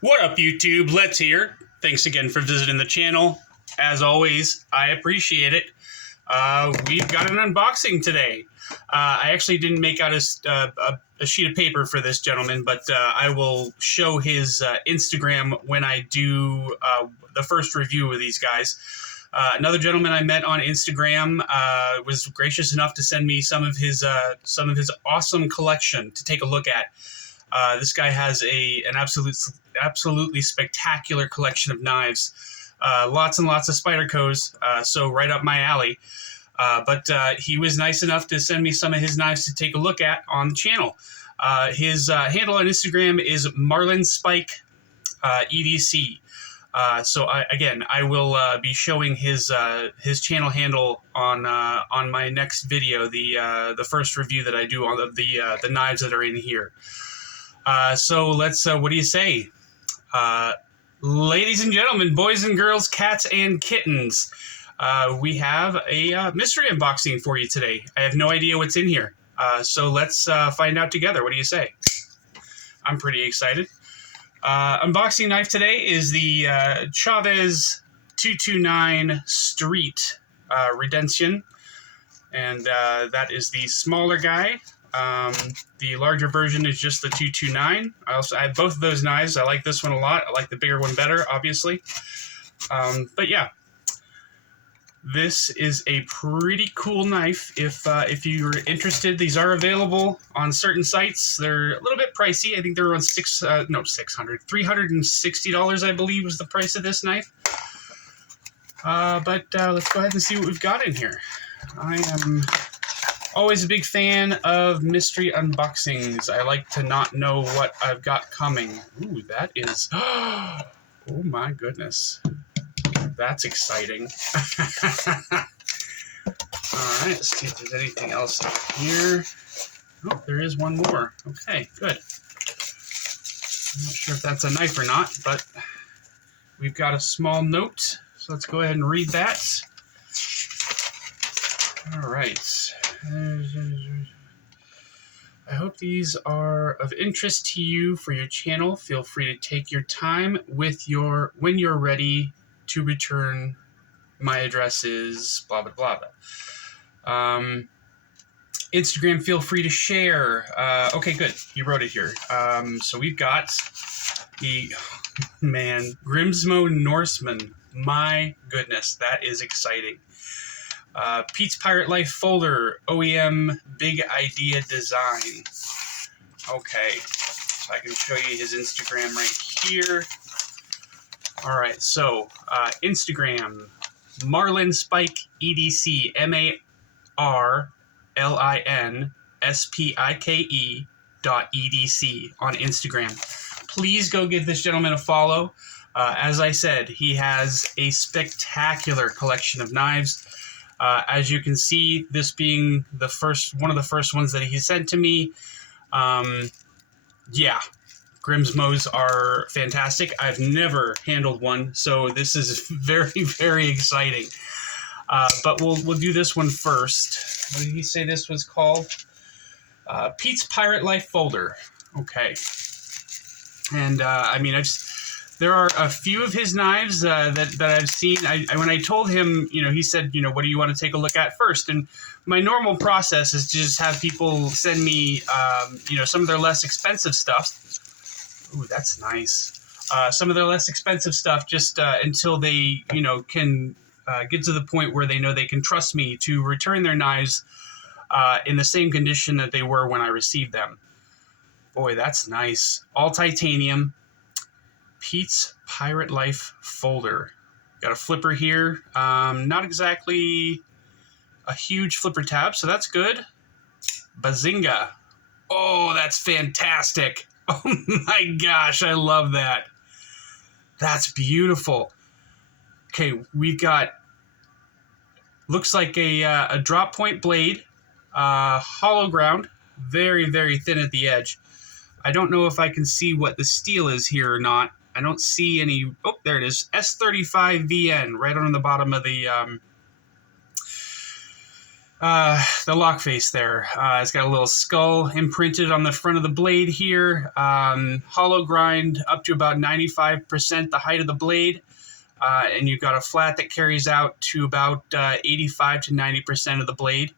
What up, YouTube? Let's here. Thanks again for visiting the channel. As always, I appreciate it. We've got an unboxing today. I actually didn't make out a sheet of paper for this gentleman, but I will show his Instagram when I do the first review of these guys. Another gentleman I met on Instagram was gracious enough to send me some of his awesome collection to take a look at. This guy has an absolutely spectacular collection of knives, lots and lots of Spydercos, so right up my alley. But he was nice enough to send me some of his knives to take a look at on the channel. His handle on Instagram is Marlin Spike EDC. So I will be showing his channel handle on my next video, the first review that I do on the knives that are in here. So let's, what do you say? Ladies and gentlemen, boys and girls, cats and kittens, we have a mystery unboxing for you today. I have no idea what's in here. So let's find out together. What do you say? I'm pretty excited. Unboxing knife today is the Chavez 229 Street Redemption. And that is the smaller guy. The larger version is just the 229. I have both of those knives. I like this one a lot. I like the bigger one better, obviously. But yeah, this is a pretty cool knife. If you're interested, these are available on certain sites. They're a little bit pricey. I think they're around $360, I believe, was the price of this knife. But let's go ahead and see what we've got in here. I am always a big fan of mystery unboxings. I like to not know what I've got coming. Ooh, that is... Oh my goodness. That's exciting. Alright, let's see if there's anything else up here. Oh, there is one more. Okay, good. I'm not sure if that's a knife or not, but we've got a small note. So let's go ahead and read that. Alright. I hope these are of interest to you for your channel. Feel free to take your time when you're ready to return. My address is blah, blah, blah, blah. Instagram, feel free to share. Okay, good. You wrote it here. So we've got the, man, Grimsmo Norseman. My goodness, that is exciting. Pete's Pirate Life folder, OEM Big Idea Design. Okay, so I can show you his Instagram right here. All right, so Instagram, Marlin Spike EDC, MarlinSpike.EDC on Instagram. Please go give this gentleman a follow. As I said, he has a spectacular collection of knives. As you can see, this being one of the first ones that he sent to me, yeah, Grimsmos are fantastic. I've never handled one, so this is very, very exciting. But we'll do this one first. What did he say this was called? Pete's Pirate Life folder. Okay. And I mean, there are a few of his knives that I've seen. When I told him, he said, what do you want to take a look at first? And my normal process is to just have people send me, some of their less expensive stuff. Ooh, that's nice. Some of their less expensive stuff just until they, can get to the point where they know they can trust me to return their knives in the same condition that they were when I received them. Boy, that's nice. All titanium. Pete's Pirate Life folder. Got a flipper here. Not exactly a huge flipper tab, so that's good. Bazinga. Oh, that's fantastic. Oh my gosh, I love that. That's beautiful. Okay, we've got, looks like a drop point blade, hollow ground, very, very thin at the edge. I don't know if I can see what the steel is here or not. I don't see any. Oh, there it is. S35VN right on the bottom of the The lock face there. It's got a little skull imprinted on the front of the blade here. Hollow grind up to about 95% the height of the blade. And you've got a flat that carries out to about 85 to 90% of the blade.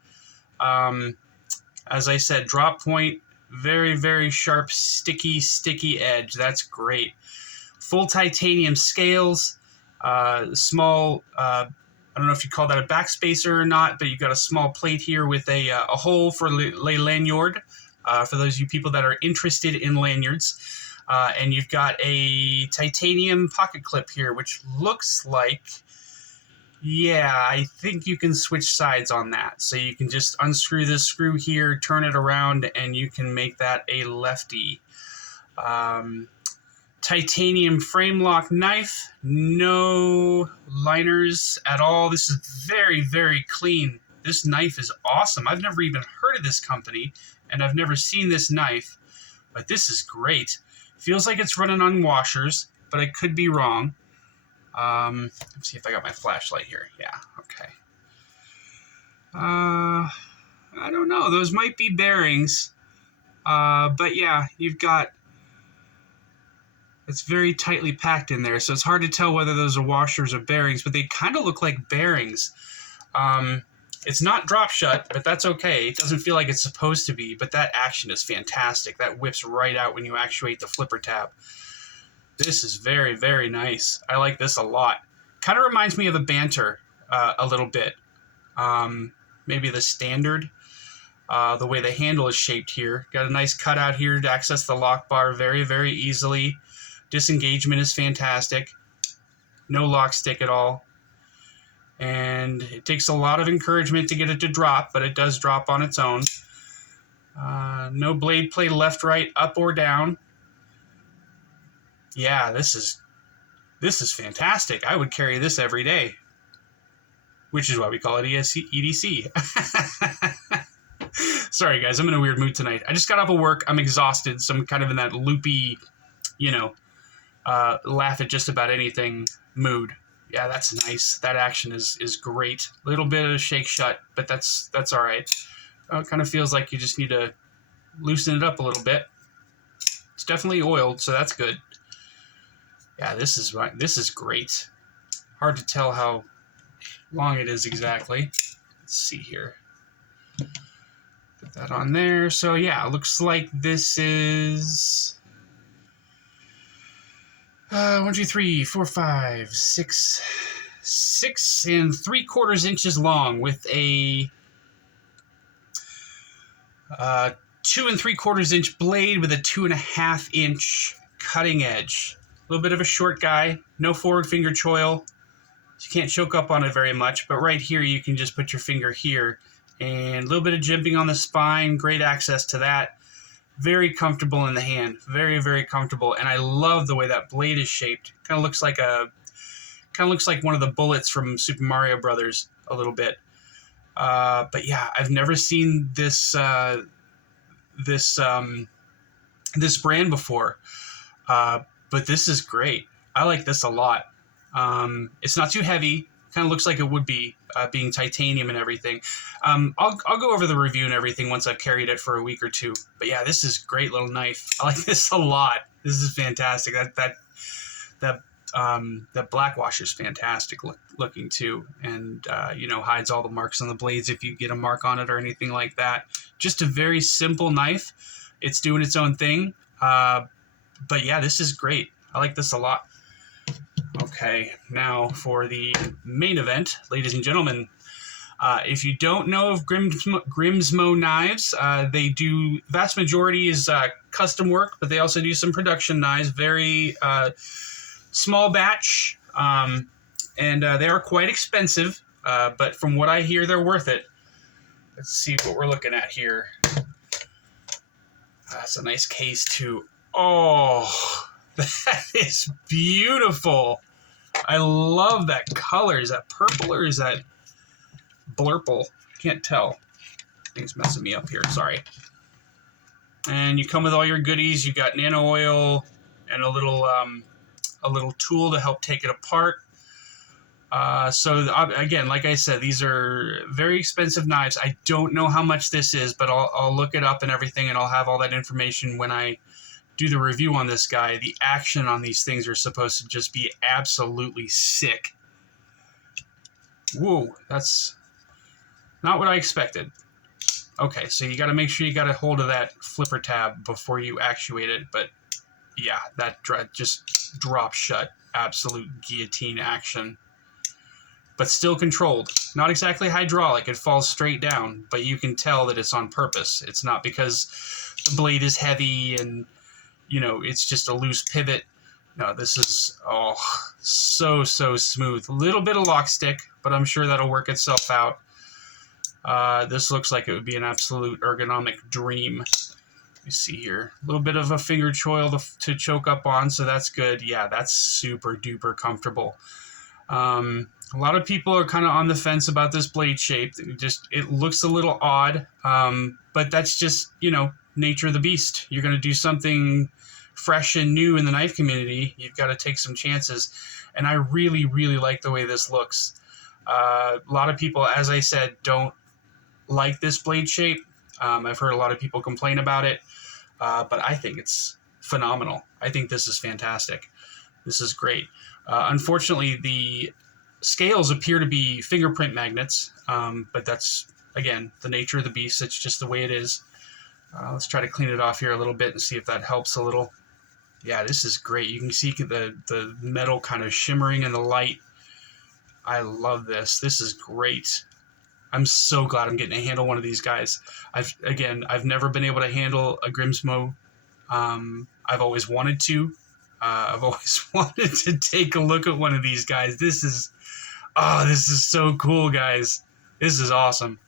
As I said, drop point, very, very sharp, sticky edge. That's great. Full titanium scales, small, I don't know if you call that a backspacer or not, but you've got a small plate here with a hole for lay lanyard, for those of you people that are interested in lanyards. And you've got a titanium pocket clip here, which looks like, yeah, I think you can switch sides on that. So you can just unscrew this screw here, turn it around, and you can make that a lefty. Titanium frame lock knife, no liners at all. This is very, very clean. This knife is awesome. I've never even heard of this company, and I've never seen this knife, but this is great. Feels like it's running on washers, but I could be wrong. Let's see if I got my flashlight here. Yeah, okay. I don't know. Those might be bearings. But yeah, you've got... It's very tightly packed in there, so it's hard to tell whether those are washers or bearings, but they kind of look like bearings. It's not drop shut, but that's okay. It doesn't feel like it's supposed to be, but that action is fantastic. That whips right out when you actuate the flipper tab. This is very, very nice. I like this a lot. Kind of reminds me of a Banter a little bit. Maybe the Standard. The way the handle is shaped here. Got a nice cutout here to access the lock bar very, very easily. Disengagement is fantastic. No lock stick at all. And it takes a lot of encouragement to get it to drop, but it does drop on its own. No blade play left, right, up, or down. Yeah, this is fantastic. I would carry this every day, which is why we call it EDC. Sorry, guys, I'm in a weird mood tonight. I just got off of work. I'm exhausted, so I'm kind of in that loopy, laugh at just about anything mood. Yeah, that's nice. That action is great. Little bit of shake shut, but that's all right. It kind of feels like you just need to loosen it up a little bit. It's definitely oiled, so that's good. Yeah, this is great. Hard to tell how long it is exactly. Let's see here. Put that on there. So yeah, it looks like this is 1, 2, 3, 4, 5, 6 3/4 inches long with a 2 3/4 inch blade with a 2.5 inch cutting edge. A little bit of a short guy, no forward finger choil. You can't choke up on it very much, but right here you can just put your finger here. And a little bit of jimping on the spine, great access to that. Very comfortable in the hand, very, very comfortable. And I love the way that blade is shaped. Kind of looks like one of the bullets from Super Mario Brothers a little bit. But yeah, I've never seen this this brand before. But this is great. I like this a lot. It's not too heavy. Kind of looks like it would be, being titanium and everything. I'll go over the review and everything once I've carried it for a week or two. But yeah, this is a great little knife. I like this a lot. This is fantastic. That black washer is fantastic looking too, and hides all the marks on the blades if you get a mark on it or anything like that. Just a very simple knife. It's doing its own thing. But yeah, this is great. I like this a lot. Okay, now for the main event, ladies and gentlemen. If you don't know of Grimsmo knives, they do, vast majority is custom work, but they also do some production knives, very small batch, and they are quite expensive, but from what I hear, they're worth it. Let's see what we're looking at here. That's a nice case too. Oh, that is beautiful. I love that color. Is that purple or is that blurple? Can't tell. Things messing me up here. Sorry. And you come with all your goodies. You got nano oil and a little tool to help take it apart. Again, like I said, these are very expensive knives. I don't know how much this is, but I'll look it up and everything, and I'll have all that information when I do the review on this guy. The action on these things are supposed to just be absolutely sick. Whoa, that's not what I expected. Okay, so you got to make sure you got a hold of that flipper tab before you actuate it, but yeah, that just drops shut. Absolute guillotine action. But still controlled. Not exactly hydraulic, it falls straight down, but you can tell that it's on purpose. It's not because the blade is heavy and, it's just a loose pivot. No, this is, so smooth. A little bit of lock stick, but I'm sure that'll work itself out. This looks like it would be an absolute ergonomic dream. Let me see here. A little bit of a finger choil to choke up on, so that's good. Yeah, that's super duper comfortable. A lot of people are kind of on the fence about this blade shape. It looks a little odd, but that's just, nature of the beast. You're going to do something fresh and new in the knife community. You've got to take some chances. And I really, really like the way this looks. A lot of people, as I said, don't like this blade shape. I've heard a lot of people complain about it, but I think it's phenomenal. I think this is fantastic. This is great. Unfortunately, the scales appear to be fingerprint magnets, but that's, again, the nature of the beast. It's just the way it is. Let's try to clean it off here a little bit and see if that helps a little. Yeah, this is great. You can see the metal kind of shimmering in the light. I love this. This is great. I'm so glad I'm getting to handle one of these guys. I've never been able to handle a Grimsmo. I've always wanted to. I've always wanted to take a look at one of these guys. This is so cool, guys. This is awesome.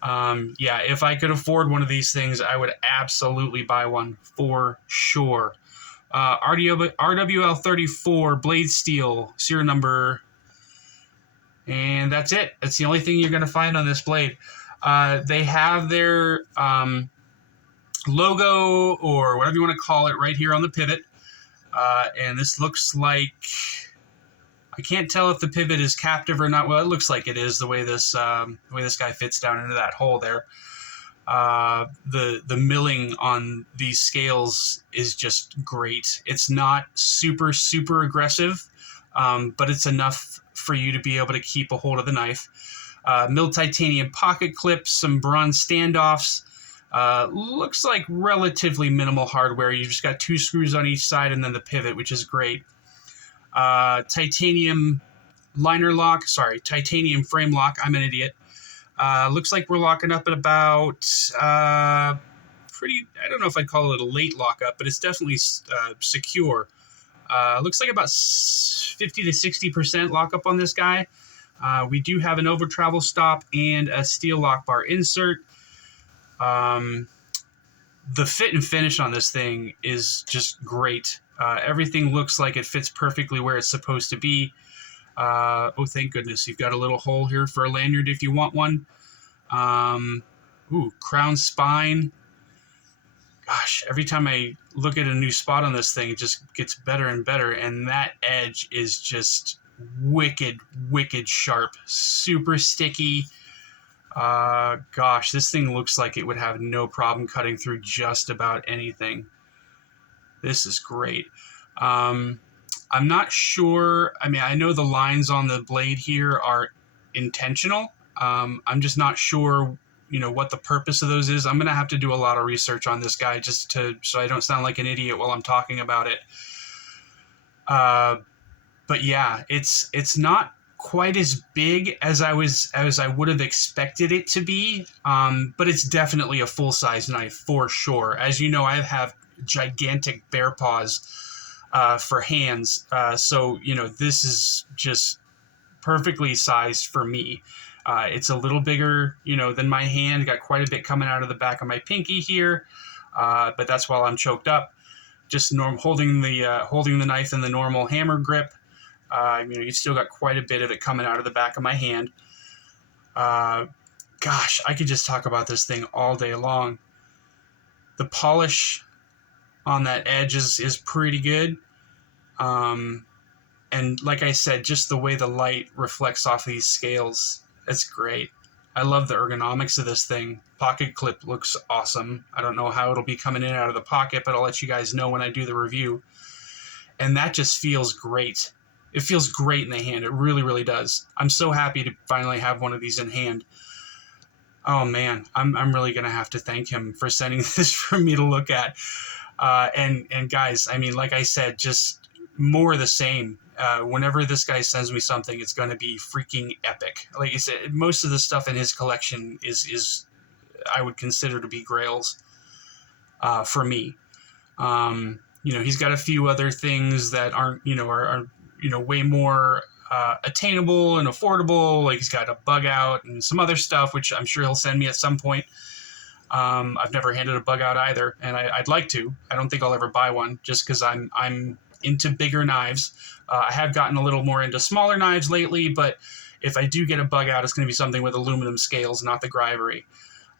Yeah, if I could afford one of these things, I would absolutely buy one for sure. RWL34 blade steel, serial number, and that's it. That's the only thing you're going to find on this blade. They have their logo, or whatever you want to call it, right here on the pivot. And this looks like, I can't tell if the pivot is captive or not. Well, it looks like it is, the way this guy fits down into that hole there. The milling on these scales is just great. It's not super aggressive, but it's enough for you to be able to keep a hold of the knife. Milled titanium pocket clips, some bronze standoffs. Looks like relatively minimal hardware. You've just got 2 screws on each side and then the pivot, which is great. Titanium titanium frame lock. I'm an idiot. Looks like we're locking up at about I don't know if I'd call it a late lockup, but it's definitely secure. Looks like about 50 to 60% lockup on this guy. We do have an over travel stop and a steel lock bar insert. The fit and finish on this thing is just great. Everything looks like it fits perfectly where it's supposed to be. Oh, thank goodness. You've got a little hole here for a lanyard if you want one. Crown spine. Gosh, every time I look at a new spot on this thing, it just gets better and better. And that edge is just wicked sharp. Super sticky. Gosh, this thing looks like it would have no problem cutting through just about anything. This is great. I'm not sure. I mean, I know the lines on the blade here are intentional. I'm just not sure, what the purpose of those is. I'm going to have to do a lot of research on this guy so I don't sound like an idiot while I'm talking about it. But yeah, it's not quite as big as I would have expected it to be. But it's definitely a full-size knife for sure. As you know, I have gigantic bear paws for hands. So, this is just perfectly sized for me. It's a little bigger, than my hand. Got quite a bit coming out of the back of my pinky here. But that's while I'm choked up. Just holding the knife in the normal hammer grip. You still got quite a bit of it coming out of the back of my hand. Gosh, I could just talk about this thing all day long. The polish on that edge is pretty good. And like I said, just the way the light reflects off these scales, it's great. I love the ergonomics of this thing. Pocket clip looks awesome. I don't know how it'll be coming in and out of the pocket, but I'll let you guys know when I do the review. And that just feels great. It feels great in the hand. It really, really does. I'm so happy to finally have one of these in hand. Oh man, I'm really gonna have to thank him for sending this for me to look at. And guys, I mean, like I said, just more of the same. Whenever this guy sends me something, it's going to be freaking epic. Like I said, most of the stuff in his collection is I would consider to be grails for me. He's got a few other things that aren't, are way more attainable and affordable. Like he's got a Bug Out and some other stuff, which I'm sure he'll send me at some point. I've never handed a Bug Out either, and I'd like to. I don't think I'll ever buy one just because I'm into bigger knives. I have gotten a little more into smaller knives lately, but if I do get a Bug Out, it's going to be something with aluminum scales, not the Gryvery.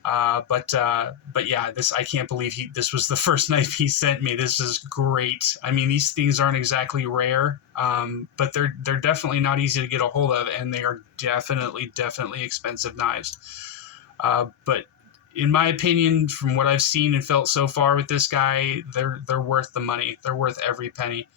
But yeah, I can't believe this was the first knife he sent me. This is great. I mean, these things aren't exactly rare, but they're definitely not easy to get a hold of, and they are definitely expensive knives. But in my opinion, from what I've seen and felt so far with this guy, they're worth the money. They're worth every penny.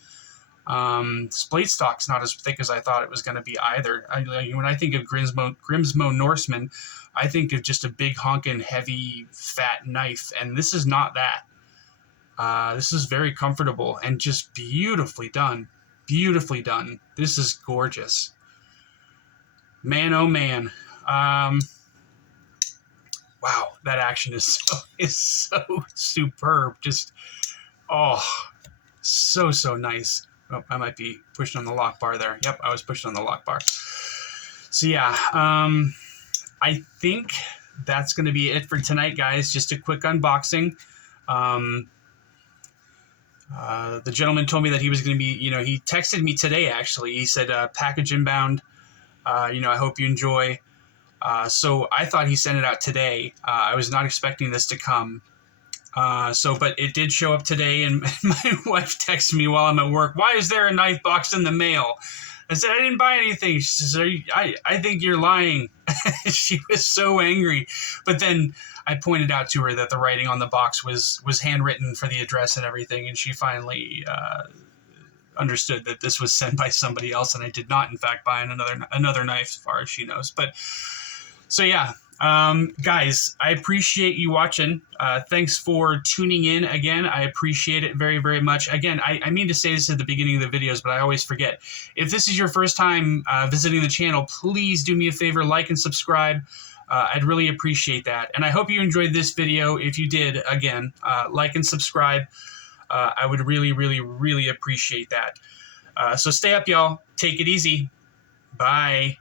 Blade stock's not as thick as I thought it was going to be either. When I think of Grimsmo Norseman, I think of just a big honkin' heavy fat knife, and this is not that. This is very comfortable and just beautifully done. Beautifully done. This is gorgeous. Man, oh man. Wow, that action is so superb. Just, so nice. Oh, I might be pushing on the lock bar there. Yep, I was pushing on the lock bar. So yeah, I think that's going to be it for tonight, guys. Just a quick unboxing. The gentleman told me that he was going to be, he texted me today, actually. He said, package inbound. I hope you enjoy. So I thought he sent it out today. I was not expecting this to come. But it did show up today, and my wife texted me while I'm at work, "Why is there a knife box in the mail?" I said, "I didn't buy anything." She says, I think you're lying. She was so angry. But then I pointed out to her that the writing on the box was handwritten for the address and everything, and she finally understood that this was sent by somebody else, and I did not, in fact, buy another knife, as far as she knows. But so yeah. Guys, I appreciate you watching. Thanks for tuning in again. I appreciate it very, very much. Again, I mean to say this at the beginning of the videos, but I always forget. If this is your first time visiting the channel, please do me a favor, like and subscribe. I'd really appreciate that. And I hope you enjoyed this video. If you did, again, like and subscribe. I would really, really, really appreciate that. So stay up, y'all. Take it easy. Bye.